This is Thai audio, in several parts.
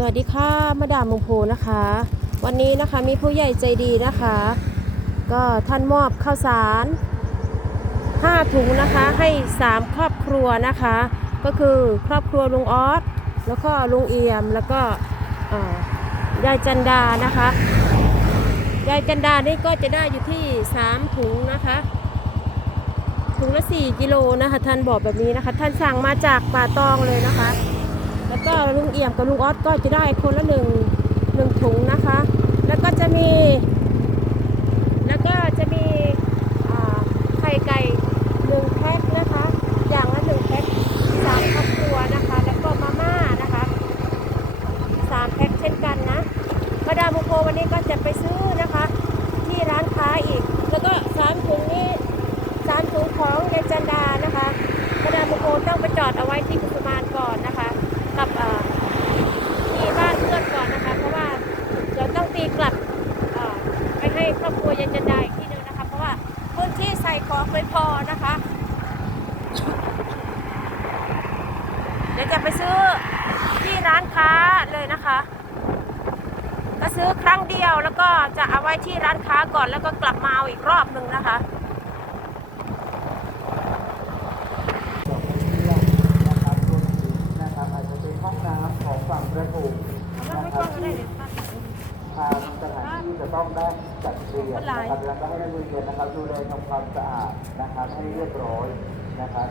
สวัสดีค่ะมาดามมงโพนะคะ วันนี้นะคะมีผู้ใหญ่ใจดีนะคะ ก็ท่านมอบข้าวสาร 5 ถุงนะคะให้ 3 ครอบครัวนะคะ ก็คือครอบครัวลุงออสแล้วก็ลุงเอี่ยมแล้วก็ยายจันดานะคะยายจันดานี่ก็จะได้อยู่ที่ 3 ถุงนะคะ ถุงละ 4 กิโลนะคะ ท่านบอกแบบนี้นะคะ ท่านสั่งมาจากป่าตองเลยนะคะ แล้วก็ลุงเอี่ยมกับลุงออสก็จะได้คนละหนึ่งหนึ่งถุงนะคะ แล้วก็จะมี แล้วก็จะมีไข่ไก่หนึ่งแพ็คนะคะ อย่างละหนึ่งแพ็คสามครอบครัวนะคะ แล้วก็มาม่านะคะสามแพ็คเช่นกันนะมาดามโมโกวันนี้ก็จะไปซื้อนะคะ ที่ร้านค้าอีก แล้วก็สามถุงนี้สามถุงของยายจันดานะคะมาดามโมโกต้องไปจอดเอาไว้ที่กุสมานก่อนนะคะ กับเอ่อที่บ้านเพื่อนก่อนนะคะ เพราะว่าเดี๋ยวต้องตีกลับเอ่อไปให้ครอบครัวยายจันดาอีกที่นึงนะคะ เพราะว่าพื้นที่ใส่ของไม่พอนะคะ เดี๋ยวจะไปซื้อที่ร้านค้าเลยนะคะ ก็ซื้อครั้งเดียวแล้วก็จะเอาไว้ที่ร้านค้าก่อนแล้วก็กลับมาเอาอีกรอบหนึ่งนะคะนะครับรวมถึงนะครับอาจจะเป็นห้องน้ำของฝั่งประตูนะครับที่ทางสถานที่จะต้องได้จัดเตรียมนะครับแล้วก็ให้นักเรียนนะครับดูแลทำความสะอาดนะครับให้เรียบร้อยนะครับ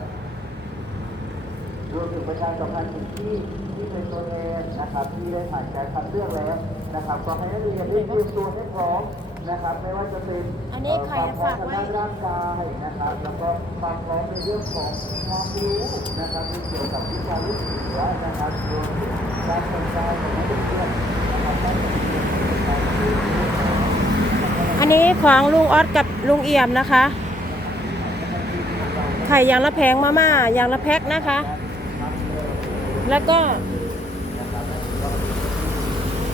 รวมถึงประชาสัมพันธ์ถึงที่ที่เป็นตัวแทนนะครับที่ได้ผ่านการคัดเลือกแล้วนะครับก็ให้นักเรียนได้เตรียมตัวให้พร้อมนะครับไม่ว่าจะเป็นอันนี้ใครความพร้อมทางด้านร่างกายนะครับแล้วก็ความพร้อมในเรื่องของความรู้นะครับที่เกี่ยวกับวิชาลูกเสือนะครับรวมถึงการแต่งกายของนักเรียนนะครับได้เรียนกายอันนี้ของลุงออสกับลุงเอี่ยมนะคะ ไข่ยางละแผงมาม่ายางละแพ็คนะคะ แล้วก็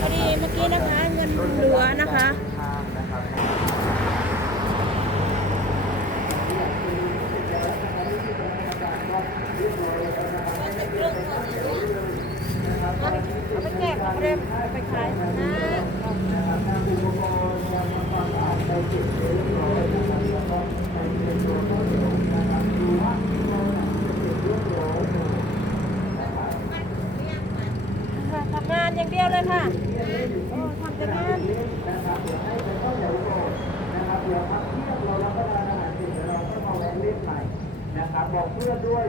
พอดีเมื่อกี้นะคะเงินเหลือนะคะ ทางนะครับ เอาไปแจกเอาไปเร็วเอาไปขายนะทำงานอย่างเดียวเลยค่ะโอ้ทำแต่งาน นะครับเดี๋ยวให้ไปเข้าแถวก่อนนะครับเดี๋ยวพักเที่ยงเรารับประทานอาหารเสร็จแล้วเราก็มาแวะเล่นใหม่ นะครับบอกเพื่อนด้วย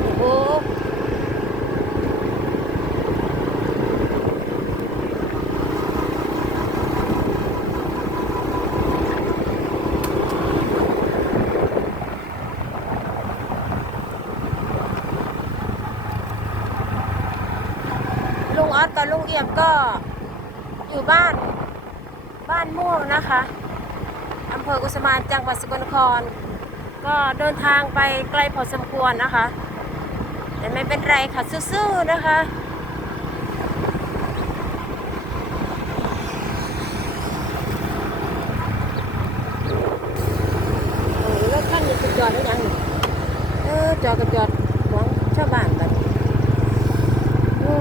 โอ้โหลุง ออสกับลุงเอี่ยมก็อยู่บ้านบ้านม่วงนะคะอำเภอกุสมานจังหวัดสกลนคร ก็เดินทางไปไกลพอสมควรนะคะ แต่ไม่เป็นไรค่ะซื่อๆนะคะเออรถคันนี้จะจอดได้ยังนี่เออจอดกับจอดของชาวบ้านแบบนี้โอ้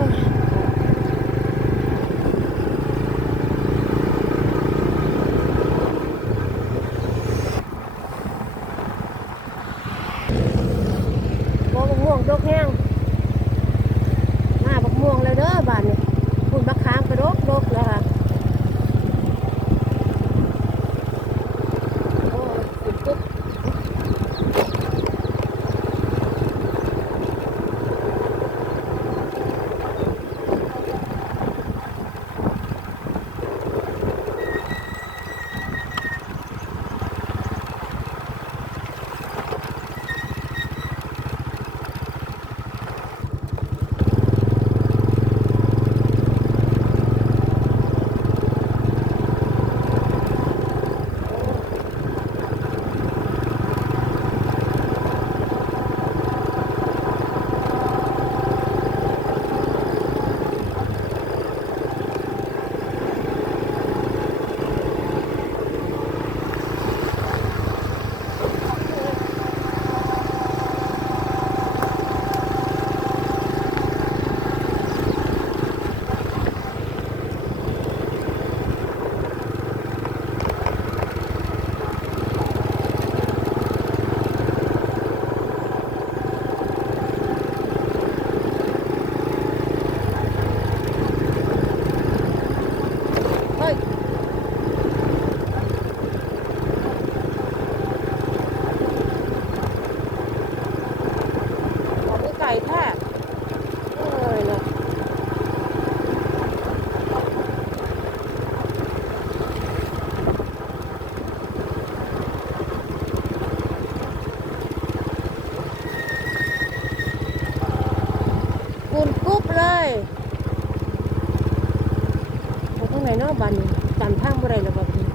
บัดนี้จำทางบ่ได้แล้วบัดนี้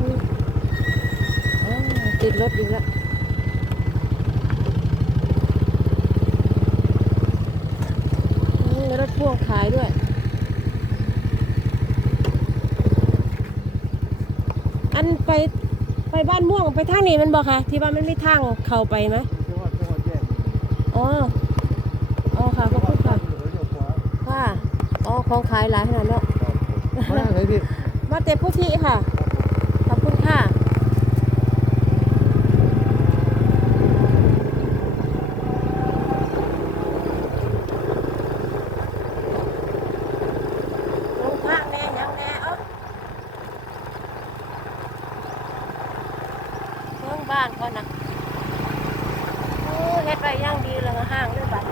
อืมอ้าวติดรถอีกแล้วนี่รถพ่วงขายด้วย อันไปไปบ้านม่วงไปทางนี้มันบอกค่ะ ที่ว่ามันมีทางเข้าไปไหมจังหวัดจังหวัดแยกอ๋ออ๋อค่ะขอบคุณค่ะ เหลือเดี๋ยวขวา ค่ะ อ๋อ ของขายหลายขนาดเนาะมาไหนพี่มาเต็มผู้ที่ค่ะ ขอบคุณค่ะ ลงทางแน่ยังแน่เอ้าเครื่องบ้านก่อนนะโอ้เฮ็ดไรย่างดีเลยห้างด้วยบัด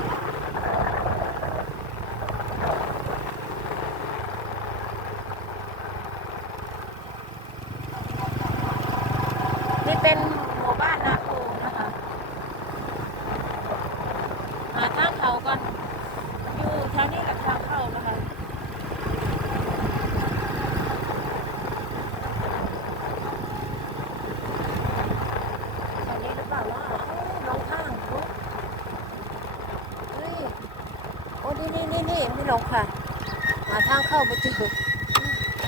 นี่เป็นหมู่บ้านนาโพนะคะ หาทางเขาก่อน อยู่แถวนี้แหละทางเข้านะคะ แถวนี้หรือเปล่าเนาะลงข้างปุ๊บเฮ้ยโอ้ นี่นี่นี่นี่ไม่ลงค่ะ หาทางเข้าไปเจอย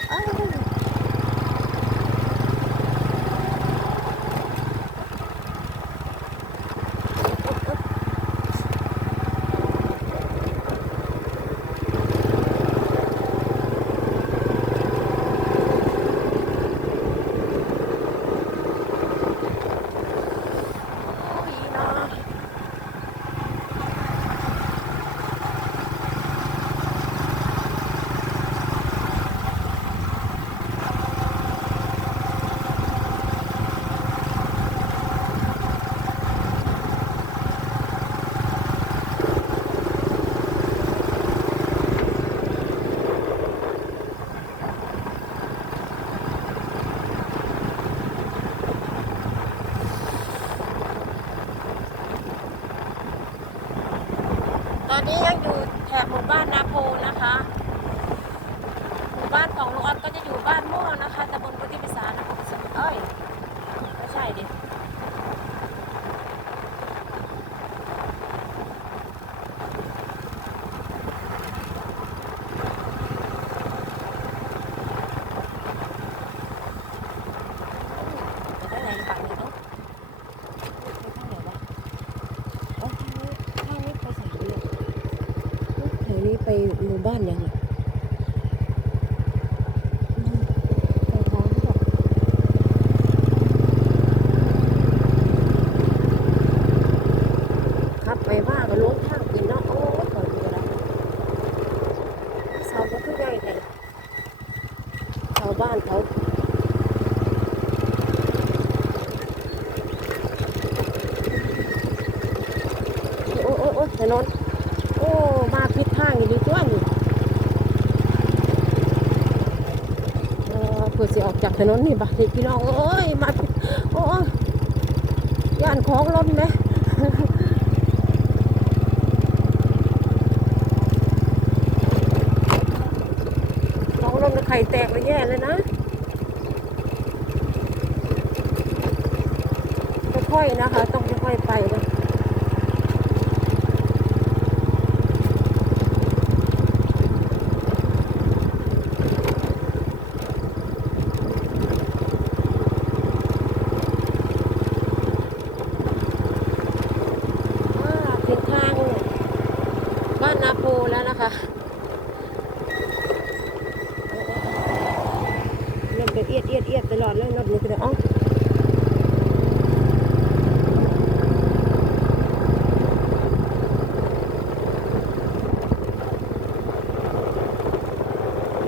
โอ้ยเนาะตอนนี้ยังอยู่แถบหมู่บ้านนาโพนะคะ หมู่บ้านของลุงออดก็จะอยู่บ้านม่วงนะคะตำบลพุทธิพิสารนครสวรรค์เอ้ย ไม่ใช่ดิ จะได้ไหนฝั่งนี้เนาะไปทางไหนวะอ๋อทางนี้ทางนี้ไปสายเรือแถวนี้ไปหมู่บ้านยังไปทางนี้ก่อนขับไปมากก็ลงทางกินเนาะ โอ้ยขอดูนะเสาก็ใหญ่ยชาวบ้านเขาโอ้โอ้โอ้ถนนโอ้ มาผิดทางอยู่ดีตัวนี่เออเพื่อสิออกจากถนนนี่บัดนี้พี่น้องเอ้ยมาโอ้ยย่านของล้นไหมของล้นแล้วไข่แตกเลยแย่เลยนะค่อยๆนะคะ ต้องค่อยๆไปนะ ว่าถึงทางบ้านนาโพ แล้วนะคะเริ่มเป็นเอียดเอียดเอียดตลอดเลยรถนี้ก็ได้อ๋อ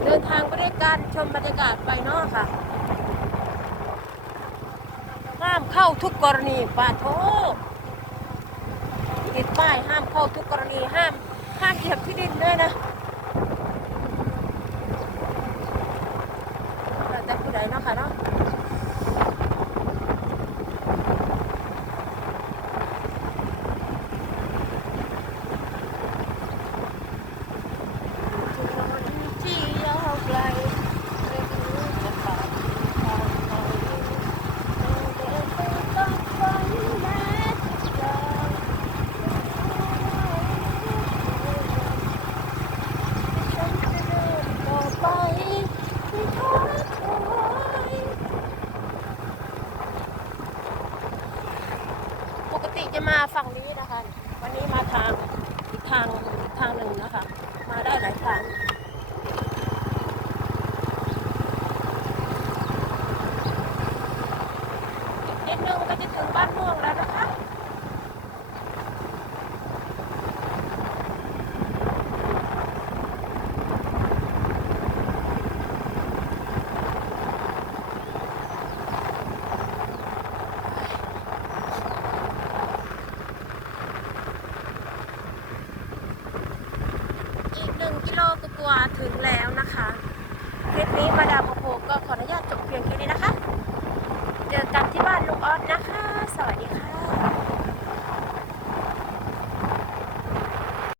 เดินทางไปด้วยกันชมบรรยากาศไปเนาะค่ะห้ามเข้าทุกกรณีป่าโทติดป้ายห้ามเข้าทุกกรณีห้าม ห้ามเหยียบที่ดินด้วยนะเราจะผู้ใดเนาะคะเนาะที่ยาวไกล วันนี้มาทางอีกทางทางหนึ่งนะคะ มาได้หลายทาง